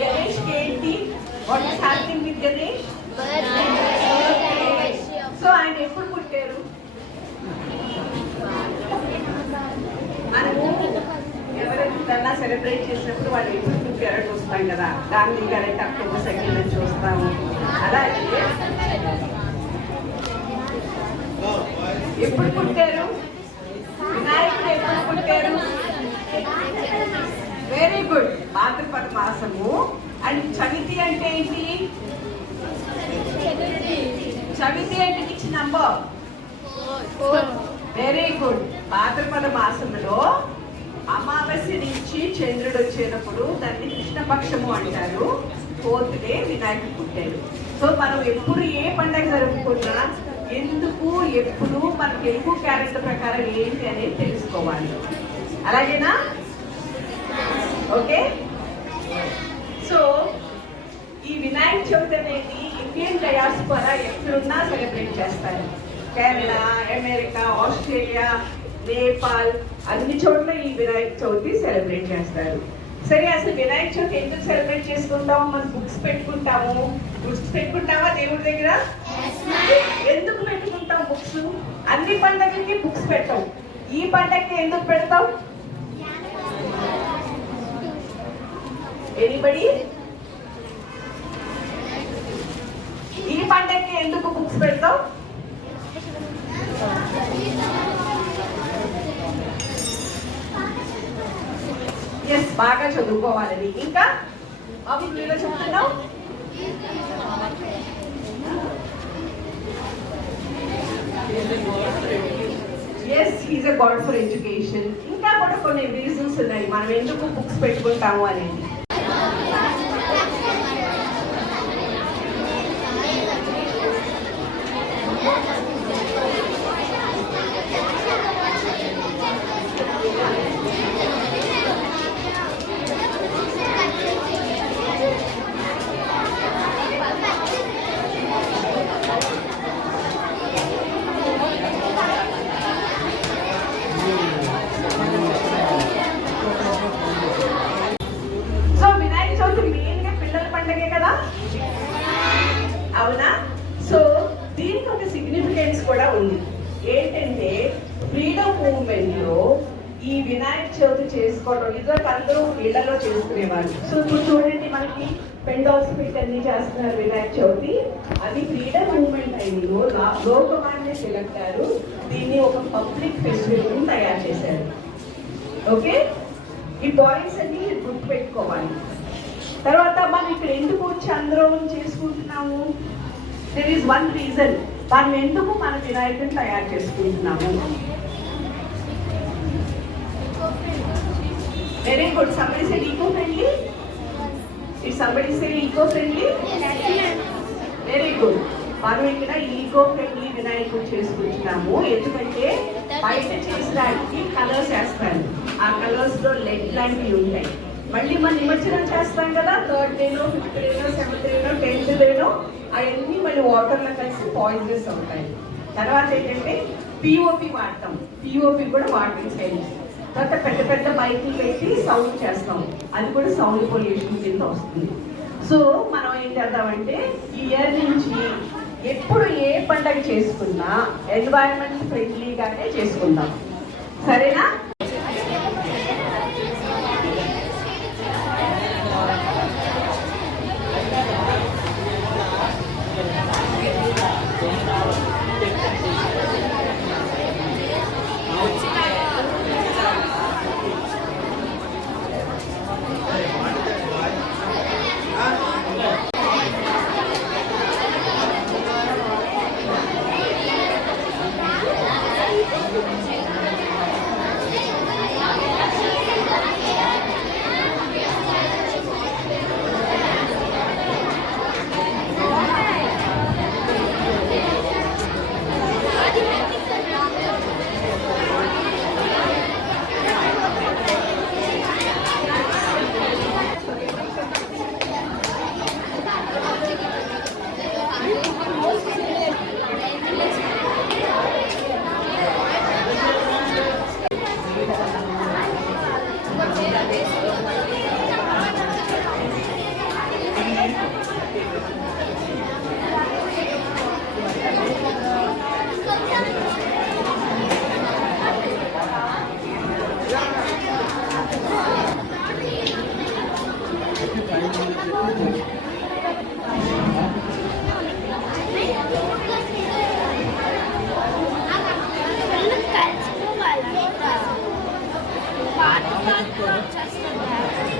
గణేష్ ఏంటి? What is happening with Ganesh? So ఆయన ఎప్పుడు పుట్టారు? మనము ఎవరైనా సెలబ్రేట్ చేసినప్పుడు వాళ్ళు ఎప్పుడు పుట్టారో చూస్తాం కదా. గాంధీ గారంటే అక్టోబర్ 2 అని చూస్తాము. అలాగే ఎప్పుడు పుట్టారు? వినాయకుడు ఎప్పుడు పుట్టారు? Very good. భాద్రపద మాసము. అండ్ చవితి అంటే ఏంటి? చవితి అంటే విచ్ నంబర్? Very good. భాద్రపద మాసంలో అమావాస్య నుంచి చంద్రుడు వచ్చేటప్పుడు దాన్ని కృష్ణపక్షము అంటారు. 4th డే వినాయకుడు పుట్టాడు. సో మనం ఎప్పుడు ఏ పండుగ జరుపుకున్నా ఎందుకు ఎప్పుడు మన తెలుగు క్యాలెండర్ ప్రకారం ఏంటి అనేది తెలుసుకోవాలి. అలాగేనా? ఓకే. సో ఈ వినాయక చవితి అనేది ఇండియన్ డయాస్పోరా ఎక్కడున్నా సెలబ్రేట్ చేస్తారు. కేరళ, అమెరికా, ఆస్ట్రేలియా, నేపాల్ అన్ని చోట్ల ఈ వినాయక చవితి సెలబ్రేట్ చేస్తారు. సరే, అసలు వినాయక చవితి ఎందుకు సెలబ్రేట్ చేసుకుంటాము? మనం బుక్స్ పెట్టుకుంటాము. బుక్స్ పెట్టుకుంటామా దేవుడి దగ్గర? ఎందుకు పెట్టుకుంటాం బుక్స్? అన్ని పండుగలకి బుక్స్ పెట్టాం. ఈ పండగకి ఎందుకు పెడతాం? ఎనీబడి? ఈ పండగకి ఎందుకు బుక్స్ పెడతాం? ఎస్, బాగా చదువుకోవాలని. ఇంకా అవి మీరు చెప్తున్నావు. Yes, he's a god for education. ఇంకా కూడా కొన్ని రీజన్స్ ఉన్నాయి మనం ఎందుకు బుక్స్ పెట్టుకుంటాము అనేది. అవునా? సో దీనికి ఒక సిగ్నిఫికెన్స్ కూడా ఉంది. ఏంటంటే ఫ్రీడమ్ మూవ్మెంట్ లో ఈ వినాయక చవితి చేసుకోవడం ఇదివరకు అందరూ ఇళ్లలో చేసుకునేవారు. సో ఇప్పుడు చూడండి, మనకి పెండాల్స్ పెట్టి అన్ని చేస్తున్నారు వినాయక చవితి. అది ఫ్రీడమ్ మూవ్మెంట్ టైంలో లోకమాన్య తిలక్ గారు దీన్ని ఒక పబ్లిక్ ఫెస్టివల్ తయారు చేశారు. ఓకే, ఈ పాయింట్స్ అన్ని గుర్తు పెట్టుకోవాలి. తర్వాత మనం ఇక్కడ ఎందుకు వచ్చి అందరం చేసుకుంటున్నాము? There is one reason. మనం ఎందుకు మన వినాయకుడిని తయారు చేసుకుంటున్నాము? Very good. Somebody say eco friendly. It somebody say eco friendly. Very good. మనం ఇక్కడ ఈకో ఫ్రెండ్లీ వినాయకుడు చేసుకుంటున్నాము. ఎందుకంటే బయట చేసడానికి కలర్స్ వేస్తారు. ఆ కలర్స్ లో లెడ్ లాంటివి ఉంటాయి. మళ్ళీ మనం నిమజ్జనం చేస్తాం కదా, 3rd డేలో, 5th డేలో, 7th డేలో, 10th డేలో అవన్నీ మళ్ళీ వాటర్లో కలిసి పాయిజనస్ అవుతాయి. తర్వాత ఏంటంటే పిఓపి వాడతాం. పిఓపి కూడా వాటర్ చేయాలి. తర్వాత పెద్ద పెద్ద బైకులు పెట్టి సౌండ్ చేస్తాం. అది కూడా సౌండ్ పొల్యూషన్ కింద వస్తుంది. సో మనం ఏం చేద్దామంటే ఈ ఇయర్ నుంచి ఎప్పుడు ఏ పండగ చేసుకున్నా ఎన్వైరన్మెంట్ ఫ్రెండ్లీగానే చేసుకుందాం. సరేనా? పాకిస్తాన్ కూడా వచ్చేస్తుంది